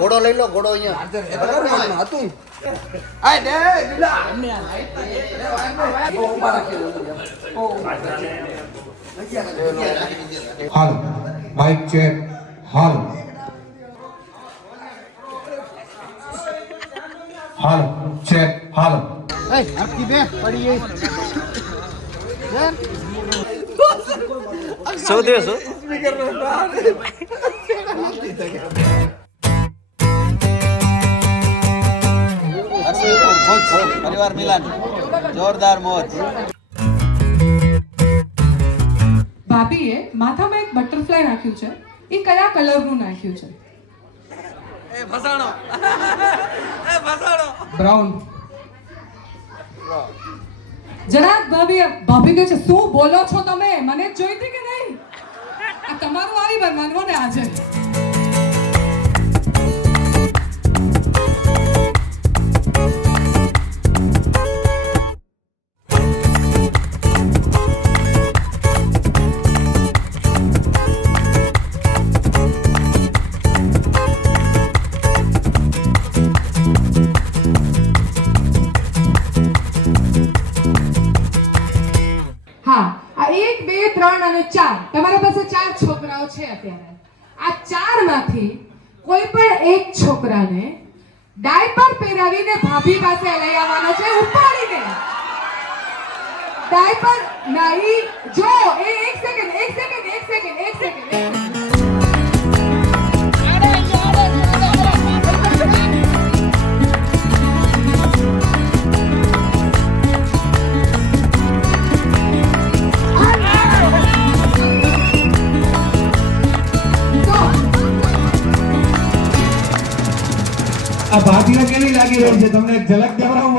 ઘોડો લઈ લો, ઘોડો અહીંયા હતું. હાલ માઇક ચેક હાલ હાલ ચેક હાલ આખી બે પડી શું થયું શું પરિવાર મિલન જોરદાર મોજ. ભાભીએ માથામાં એક બટરફ્લાય નાખ્યું છે. એ કયા કલરનું નાખ્યું છે? બ્રાઉન. જરાક ભાભી કહે છે શું બોલો છો તમે? મને જ જોઈતી કે નહીં? આ તમારું વારી બનવાનું ને આજે. હા, આ 1 2 3 અને 4 તમારા પાસે 4 છોકરાઓ છે અત્યારે. આ 4 માંથી કોઈ પણ એક છોકરાને ડાયપર પહેરાવીને ભાભી પાસે લઈ આવવાનો છે, ઉપાડીને. ડાયપર નહીં જો એ એક સેકન્ડ આ ભાભીઓ કેવી લાગી રહી છે તમને એક ઝલક દેવરાવું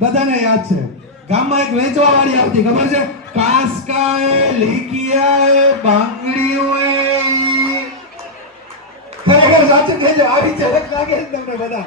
બધાને યાદ છે. ગામમાં એક વેચવા વાળી આવતી ખબર છે, કાસકાએ લીકિયાએ બાંગડીઓએ. ખરેખર સાચું કહેજો, આવી ઝલક લાગે છે તમને બધા.